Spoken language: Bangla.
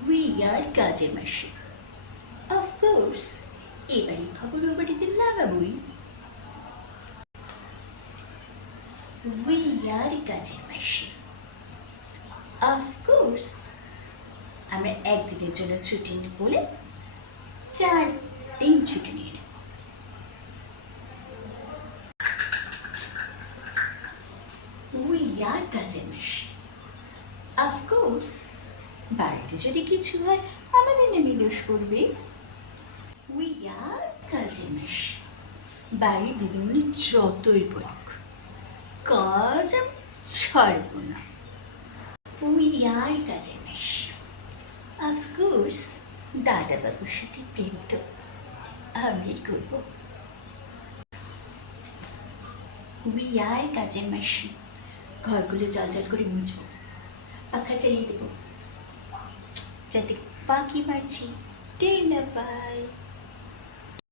উই আর কাজের মাসি। অফকোর্স, এবারে খবর ও বাড়িতে লাগাবই। উই আর কাজের মাসি। অফকোর্স, আমরা একদিনের জন্য ছুটি বলে 4 দিন ছুটি নিয়ে নেব। উই আর কাজের মাসি। অফকোর্স, বাড়িতে যদি কিছু হয় আমাদের নামে দোষ পড়বে। উই আর কাজের মাসি। বাড়ির দিদিমণি যতই বলুক, কাজ আমি ছাড়ব না। উই আর কাজের মাসি। অফকোর্স, দাদাবাবুর সাথে প্রেম তো আমি করবো। উই আর কাজের মাসি। ঘরগুলো জল করে মুছবো, পাখা চালিয়ে দেবো, যাতে পাখি মারছি টের না পায়।